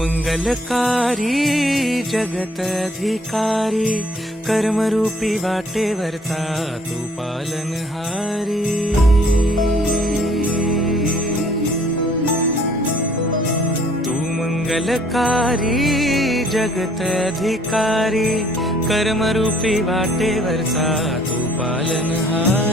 मंगलकारी जगतधिकारी कर्मरूपी वाटे वरता तू पालनहारी तू मंगलकारी जगतधिकारी कर्मरूपी वाटे वरता तू पालनहारी